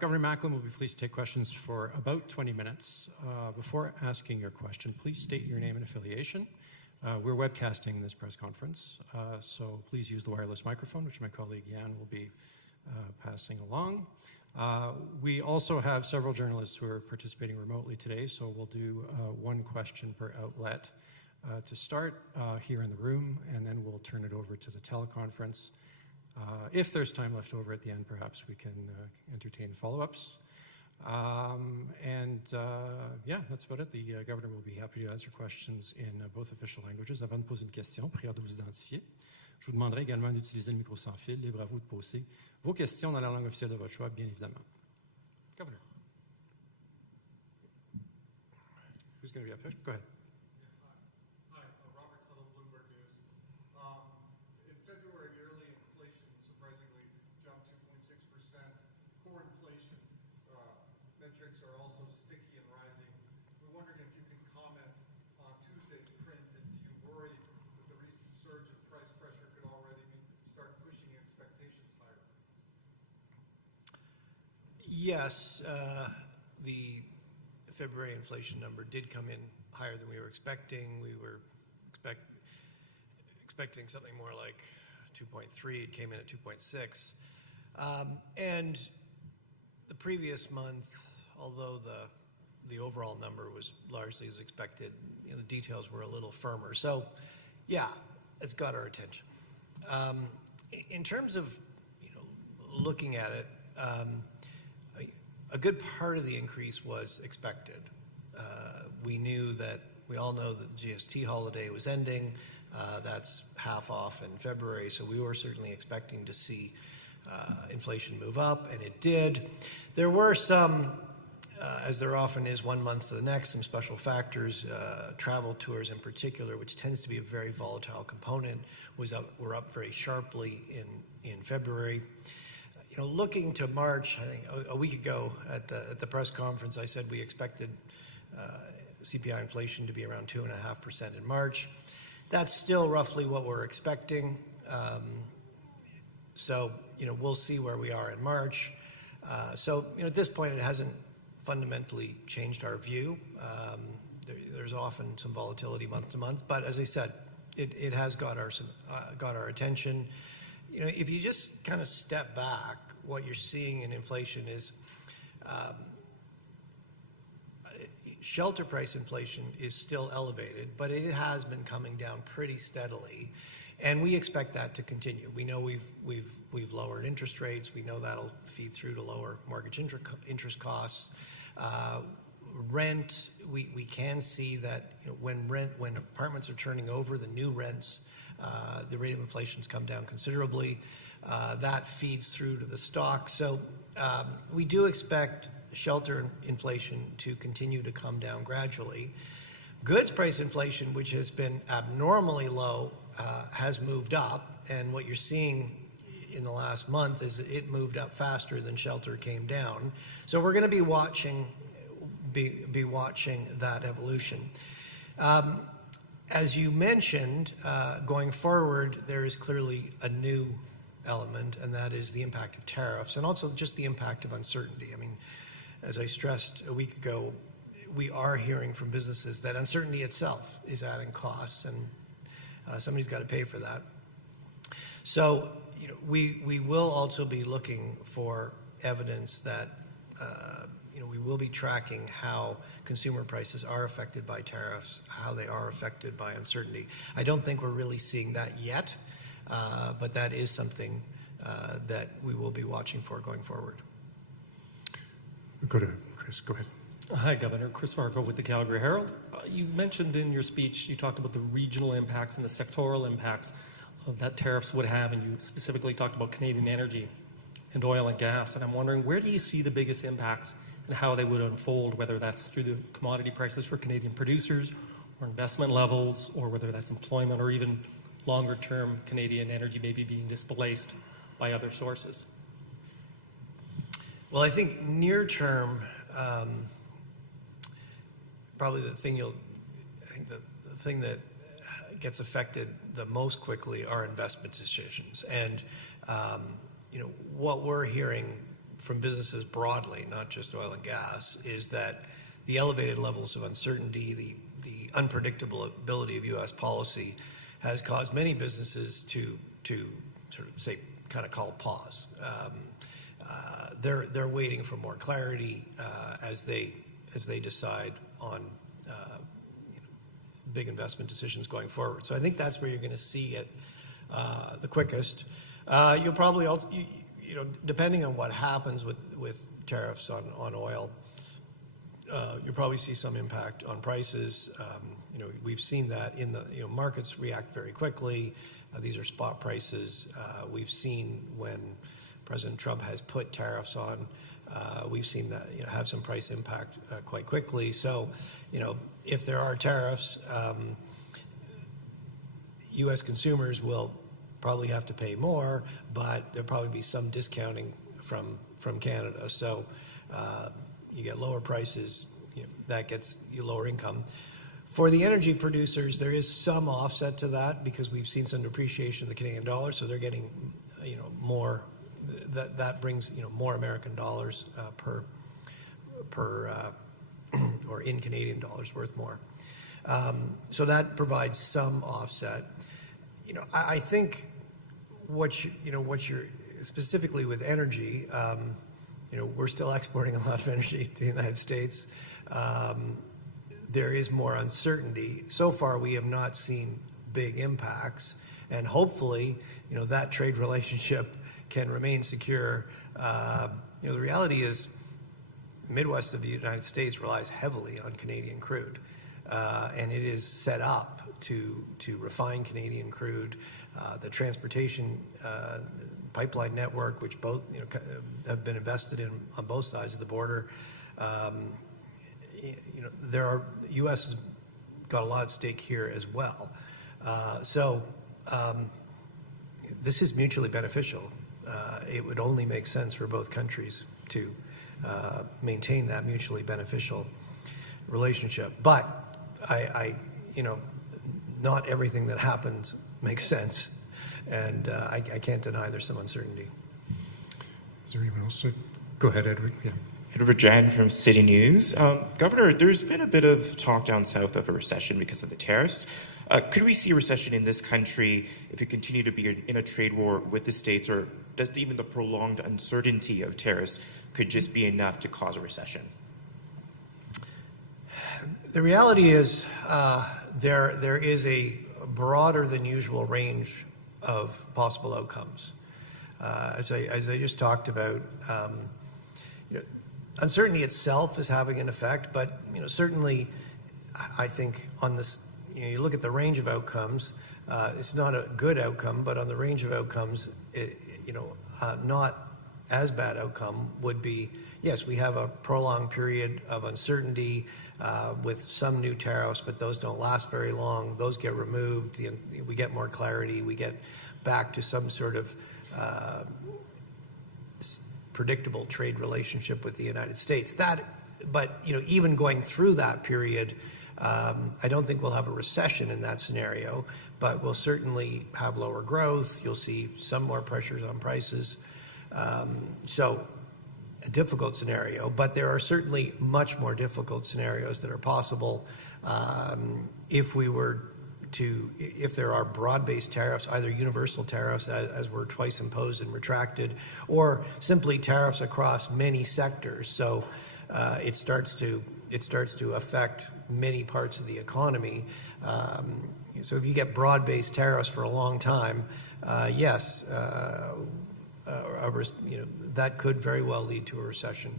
Governor Macklem will be pleased to take questions for about 20 minutes. Before asking your question, please state your name and affiliation. We're webcasting this press conference, so please use the wireless microphone, which my colleague Yan will be passing along. We also have several journalists who are participating remotely today, so we'll do one question per outlet to start here in the room, and then we'll turn it over to the teleconference. If there's time left over at the end, perhaps we can entertain follow-ups. Yeah, that's about it. The governor will be happy to answer questions in both official languages. Avant de poser une question, prière de vous identifier. Je vous demanderai également d'utiliser le micro sans fil. Libre à vous de poser vos questions dans la langue officielle de votre choix, bien évidemment. Governor. Who's going to be up here? Go ahead. Yes, the February inflation number did come in higher than we were expecting. We were expecting something more like 2.3. It came in at 2.6. And the previous month, although the overall number was largely as expected, the details were a little firmer. So, yeah, it's got our attention. In terms of looking at it, a good part of the increase was expected. We all know that the GST holiday was ending. That's half off in February, so we were certainly expecting to see inflation move up, and it did. There were some, as there often is one month to the next, some special factors. Travel tours in particular, which tends to be a very volatile component, were up very sharply in February. Looking to March, I think a week ago at the press conference, I said we expected CPI inflation to be around 2.5% in March. That's still roughly what we're expecting. So, we'll see where we are in March. So, at this point, it hasn't fundamentally changed our view. There's often some volatility month to month, but as I said, it has got our attention. If you just kind of step back, what you're seeing in inflation is shelter price inflation is still elevated, but it has been coming down pretty steadily, and we expect that to continue. We know we've lowered interest rates. We know that'll feed through to lower mortgage interest costs. Rent, we can see that when apartments are turning over, the new rents, the rate of inflation's come down considerably. That feeds through to the stock. So we do expect shelter inflation to continue to come down gradually. Goods price inflation, which has been abnormally low, has moved up, and what you're seeing in the last month is it moved up faster than shelter came down. So we're going to be watching that evolution. As you mentioned, going forward, there is clearly a new element, and that is the impact of tariffs, and also just the impact of uncertainty. I mean, as I stressed a week ago, we are hearing from businesses that uncertainty itself is adding costs, and somebody's got to pay for that. So, we will also be looking for evidence that we will be tracking how consumer prices are affected by tariffs, how they are affected by uncertainty. I don't think we're really seeing that yet, but that is something that we will be watching for going forward. We'll go to Chris. Go ahead. Hi, Governor. Chris Fargo with the Calgary Herald. You mentioned in your speech, you talked about the regional impacts and the sectoral impacts that tariffs would have, and you specifically talked about Canadian energy and oil and gas. And I'm wondering, where do you see the biggest impacts and how they would unfold, whether that's through the commodity prices for Canadian producers or investment levels, or whether that's employment, or even longer-term Canadian energy maybe being displaced by other sources? Well, I think near-term, probably the thing that gets affected the most quickly are investment decisions. And what we're hearing from businesses broadly, not just oil and gas, is that the elevated levels of uncertainty, the unpredictability of U.S. policy has caused many businesses to sort of say, kind of call pause. They're waiting for more clarity as they decide on big investment decisions going forward. So I think that's where you're going to see it the quickest. You'll probably also, depending on what happens with tariffs on oil, you'll probably see some impact on prices. We've seen that in the markets react very quickly. These are spot prices. We've seen when President Trump has put tariffs on, we've seen that have some price impact quite quickly. So, if there are tariffs, U.S. consumers will probably have to pay more, but there'll probably be some discounting from Canada. So you get lower prices, that gets you lower income. For the energy producers, there is some offset to that because we've seen some depreciation of the Canadian dollar, so they're getting more. That brings more American dollars per or in Canadian dollars worth more. So that provides some offset. I think what you're specifically with energy, we're still exporting a lot of energy to the United States. There is more uncertainty. So far, we have not seen big impacts, and hopefully, that trade relationship can remain secure. The reality is, the Midwest of the United States relies heavily on Canadian crude, and it is set up to refine Canadian crude. The transportation pipeline network, which both have been invested in on both sides of the border. U.S. has got a lot at stake here as well. So this is mutually beneficial. It would only make sense for both countries to maintain that mutually beneficial relationship. But not everything that happens makes sense, and I can't deny there's some uncertainty. Is there anyone else? Go ahead, Edward. Yeah. Edward Jan from City News. Governor, there's been a bit of talk down south of a recession because of the tariffs. Could we see a recession in this country if you continue to be in a trade war with the States, or does even the prolonged uncertainty of tariffs could just be enough to cause a recession? The reality is there is a broader than usual range of possible outcomes. As I just talked about, uncertainty itself is having an effect, but certainly I think on this, you look at the range of outcomes, it's not a good outcome, but on the range of outcomes, not as bad outcome would be, yes, we have a prolonged period of uncertainty with some new tariffs, but those don't last very long. Those get removed. We get more clarity. We get back to some sort of predictable trade relationship with the United States. But even going through that period, I don't think we'll have a recession in that scenario, but we'll certainly have lower growth. You'll see some more pressures on prices. So a difficult scenario, but there are certainly much more difficult scenarios that are possible if there are broad-based tariffs, either universal tariffs as were twice imposed and retracted, or simply tariffs across many sectors. So it starts to affect many parts of the economy. So if you get broad-based tariffs for a long time, yes, that could very well lead to a recession.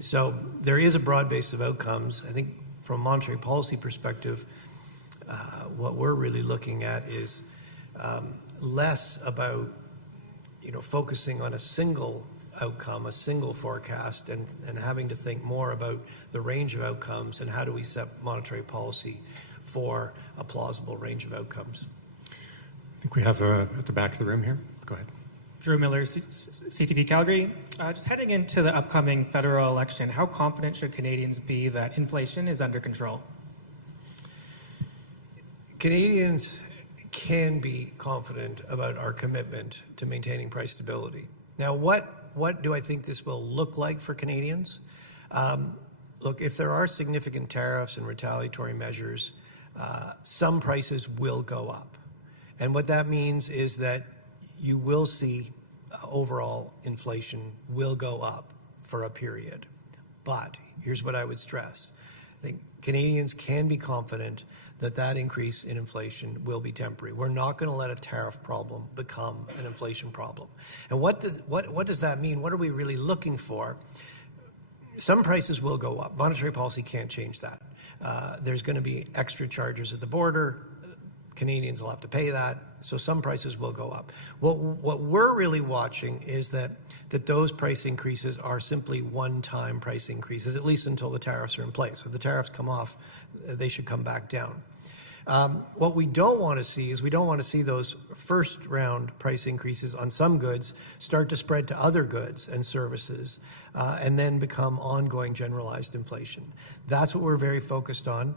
So there is a broad base of outcomes. I think from a monetary policy perspective, what we're really looking at is less about focusing on a single outcome, a single forecast, and having to think more about the range of outcomes and how do we set monetary policy for a plausible range of outcomes. I think we have at the back of the room here. Go ahead. Drew Miller, CTV Calgary. Just heading into the upcoming federal election, how confident should Canadians be that inflation is under control? Canadians can be confident about our commitment to maintaining price stability. Now, what what do I think this will look like for Canadians? Look, if there are significant tariffs and retaliatory measures, some prices will go up. And what that means is that you will see overall inflation will go up for a period. But here's what I would stress. I think Canadians can be confident that that increase in inflation will be temporary. We're not going to let a tariff problem become an inflation problem. And what does that mean? What are we really looking for? Some prices will go up. Monetary policy can't change that. There's going to be extra charges at the border. Canadians will have to pay that. So some prices will go up. What we're really watching is that those price increases are simply one-time price increases, at least until the tariffs are in place. If the tariffs come off, they should come back down. What we don't want to see is we don't want to see those first round price increases on some goods start to spread to other goods and services and then become ongoing generalized inflation. That's what we're very focused on.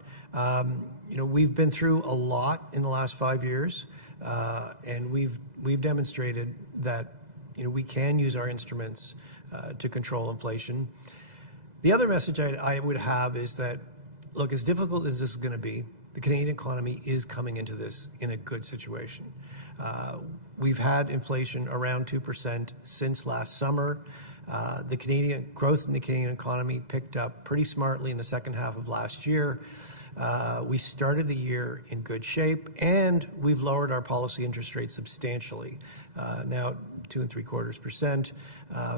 We've been through a lot in the last 5 years, and we've demonstrated that we can use our instruments to control inflation. The other message I would have is that, look, as difficult as this is going to be, the Canadian economy is coming into this in a good situation. We've had inflation around 2% since last summer. The Canadian growth in the Canadian economy picked up pretty smartly in the second half of last year. We started the year in good shape, and we've lowered our policy interest rate substantially. Now 2.75%,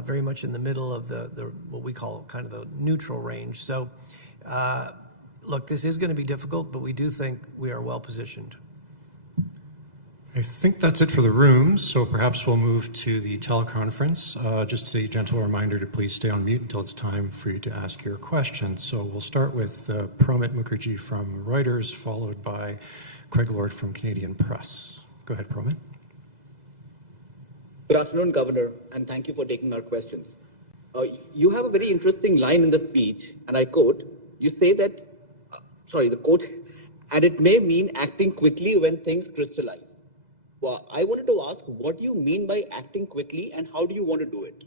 very much in the middle of the what we call kind of the neutral range. So, look, this is going to be difficult, but we do think we are well positioned. I think that's it for the room, so perhaps we'll move to the teleconference. Just a gentle reminder to please stay on mute until it's time for you to ask your question. So we'll start with Promit Mukherjee from Reuters, followed by Craig Lord from Canadian Press. Go ahead, Promit. Good afternoon, Governor, and thank you for taking our questions. You have a very interesting line in the speech, and I quote, you say that, the quote, and it may mean acting quickly when things crystallize. Well, I wanted to ask, what do you mean by acting quickly, and how do you want to do it?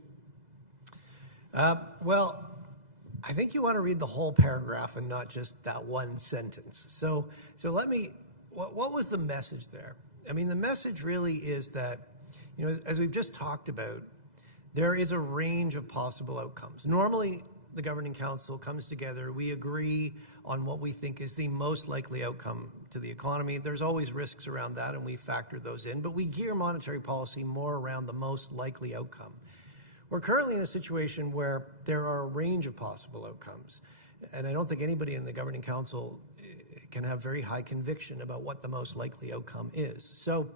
Well, I think you want to read the whole paragraph and not just that one sentence. So let me, what was the message there? I mean, the message really is that, as we've just talked about, there is a range of possible outcomes. Normally, the Governing Council comes together, we agree on what we think is the most likely outcome to the economy. There's always risks around that, and we factor those in, but we gear monetary policy more around the most likely outcome. We're currently in a situation where there are a range of possible outcomes, and I don't think anybody in the Governing Council can have very high conviction about what the most likely outcome is. So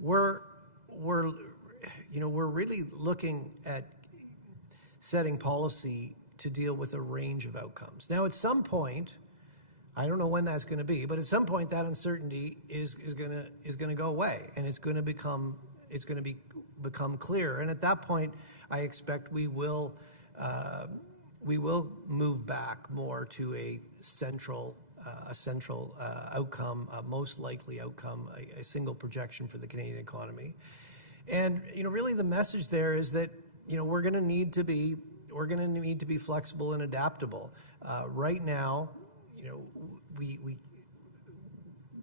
we're really looking at setting policy to deal with a range of outcomes. Now, at some point, I don't know when that's going to be, but at some point that uncertainty is going to go away, and it's going to become clear. And at that point, I expect we will move back more to a central outcome, a most likely outcome, a single projection for the Canadian economy. And really the message there is that we're going to need to be flexible and adaptable. Right now,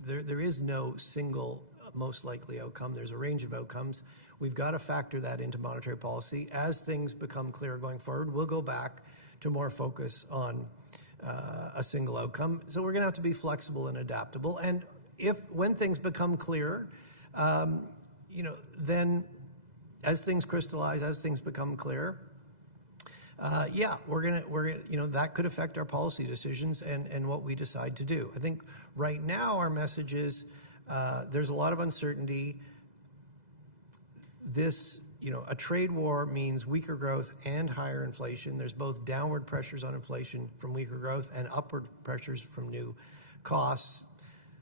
there is no single most likely outcome. There's a range of outcomes. We've got to factor that into monetary policy. As things become clear going forward, we'll go back to more focus on a single outcome. So we're going to have to be flexible and adaptable. And when things become clearer, then as things crystallize, as things become clear, we're gonna that could affect our policy decisions and what we decide to do. I think right now our message is there's a lot of uncertainty. This, a trade war means weaker growth and higher inflation. There's both downward pressures on inflation from weaker growth and upward pressures from new costs.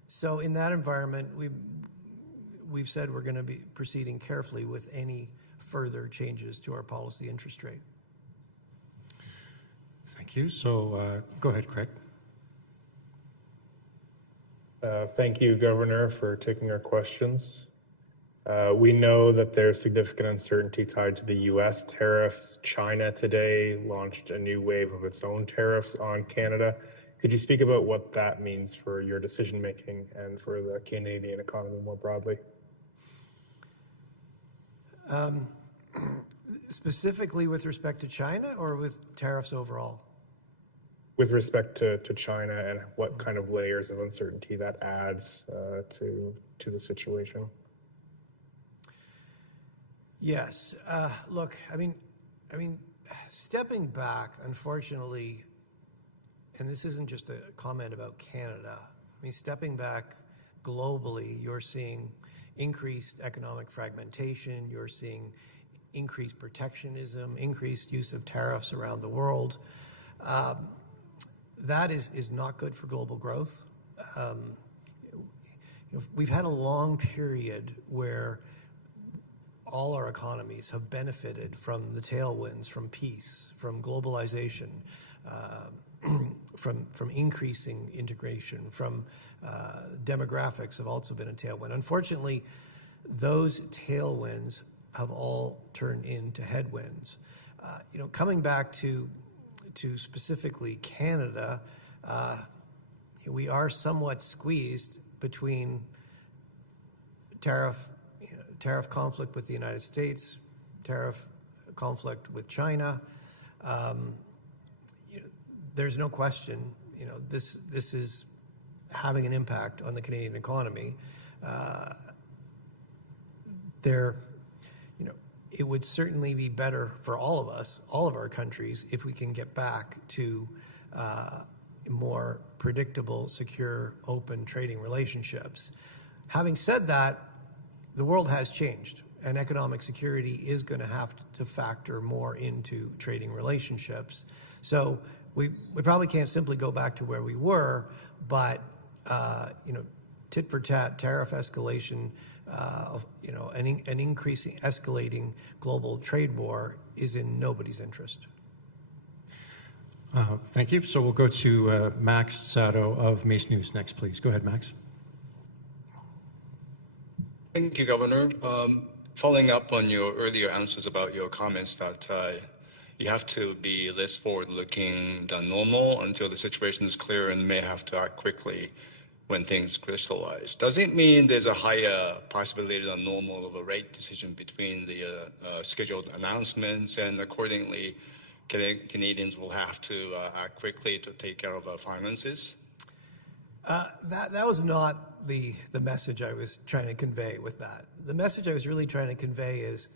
So in that environment, we've said we're going to be proceeding carefully with any further changes to our policy interest rate. Thank you. So go ahead, Craig. Thank you, Governor, for taking our questions. We know that there's significant uncertainty tied to the U.S. tariffs. China today launched a new wave of its own tariffs on Canada. Could you speak about what that means for your decision-making and for the Canadian economy more broadly? Specifically with respect to China or with tariffs overall? With respect to China and what kind of layers of uncertainty that adds to the situation? Yes. Look, I mean, stepping back, unfortunately, and this isn't just a comment about Canada. I mean, stepping back globally, you're seeing increased economic fragmentation. You're seeing increased protectionism, increased use of tariffs around the world. That is not good for global growth. We've had a long period where all our economies have benefited from the tailwinds, from peace, from globalization, from increasing integration, from demographics have also been a tailwind. Unfortunately, those tailwinds have all turned into headwinds. Coming back to specifically Canada, we are somewhat squeezed between tariff conflict with the United States, tariff conflict with China. There's no question, this is having an impact on the Canadian economy. It would certainly be better for all of us, all of our countries, if we can get back to more predictable, secure, open trading relationships. Having said that, the world has changed, and economic security is going to have to factor more into trading relationships. So we probably can't simply go back to where we were, but tit for tat tariff escalation, an increasing, escalating global trade war is in nobody's interest. Thank you. So we'll go to Max Sato of Mace News next, please. Go ahead, Max. Thank you, Governor. Following up on your earlier answers about your comments that you have to be less forward-looking than normal until the situation is clear and may have to act quickly when things crystallize. Does it mean there's a higher possibility than normal of a rate decision between the scheduled announcements, and accordingly, Canadians will have to act quickly to take care of our finances? That was not the message I was trying to convey with that. The message I was really trying to convey is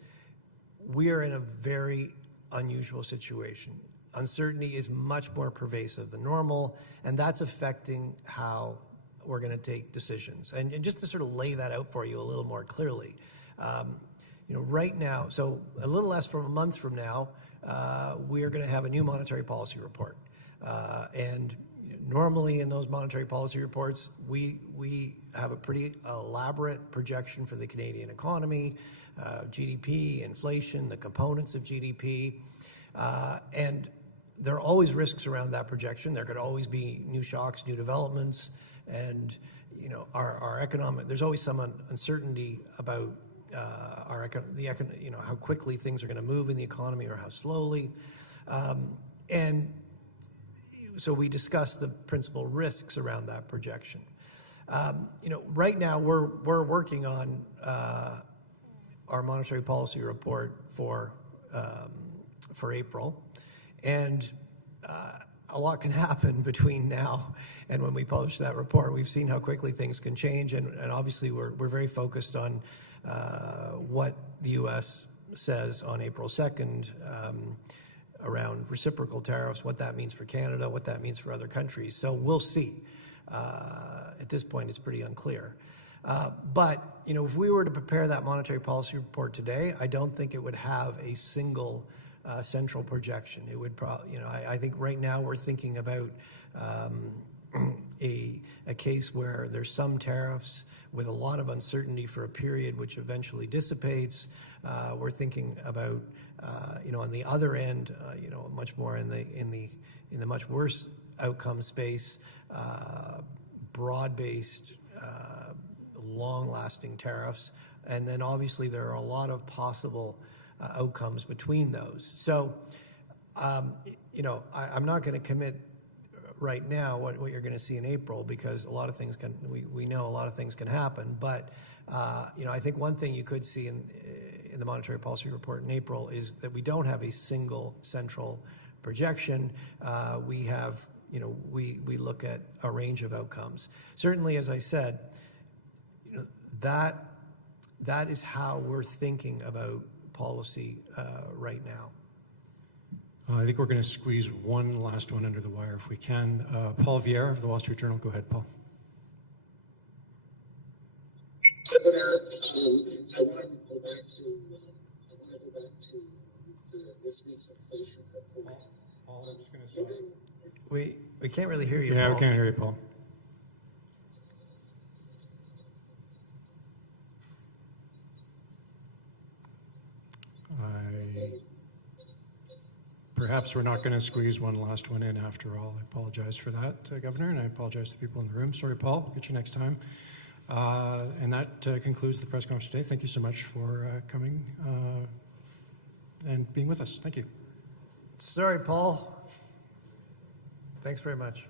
we are in a very unusual situation. Uncertainty is much more pervasive than normal, and that's affecting how we're going to take decisions. And just to sort of lay that out for you a little more clearly, right now, so a little less from a month from now, we are going to have a new monetary policy report. And normally in those monetary policy reports, we have a pretty elaborate projection for the Canadian economy, GDP, inflation, the components of GDP, and there are always risks around that projection. There could always be new shocks, new developments, and our economic. There's always some uncertainty about how quickly things are going to move in the economy or how slowly, and so we discuss the principal risks around that projection. Right now we're working on our monetary policy report for April, and a lot can happen between now and when we publish that report. We've seen how quickly things can change, and obviously we're very focused on what the U.S. says on April 2nd around reciprocal tariffs, what that means for Canada, what that means for other countries. So we'll see. At this point, it's pretty unclear. But if we were to prepare that monetary policy report today, I don't think it would have a single central projection. It would probably, I think right now we're thinking about a case where there's some tariffs with a lot of uncertainty for a period which eventually dissipates. We're thinking about, on the other end, much more in the much worse outcome space, broad-based, long-lasting tariffs And then obviously there are a lot of possible outcomes between those. So, you know, I'm not going to commit right now what you're going to see in April, because a lot of things we know a lot of things can happen. But, you know, I think one thing you could see in the monetary policy report in April is that we don't have a single central projection. We have, you know, we look at a range of outcomes. Certainly, as I said, you know, that is how we're thinking about policy right now. I think we're going to squeeze one last one under the wire if we can. Paul Vieira of the Wall Street Journal. Go ahead, Paul. I want to go back to this week's inflation report. Paul, I'm just going to stop. We can't really hear you, Yeah, Paul. we can't hear you, Paul. Perhaps we're not going to squeeze one last one in after all. I apologize for that, Governor, and I apologize to people in the room. Sorry, Paul. Get you next time. And that concludes the press conference today. Thank you so much for coming and being with us. Thank you. Sorry, Paul. Thanks very much.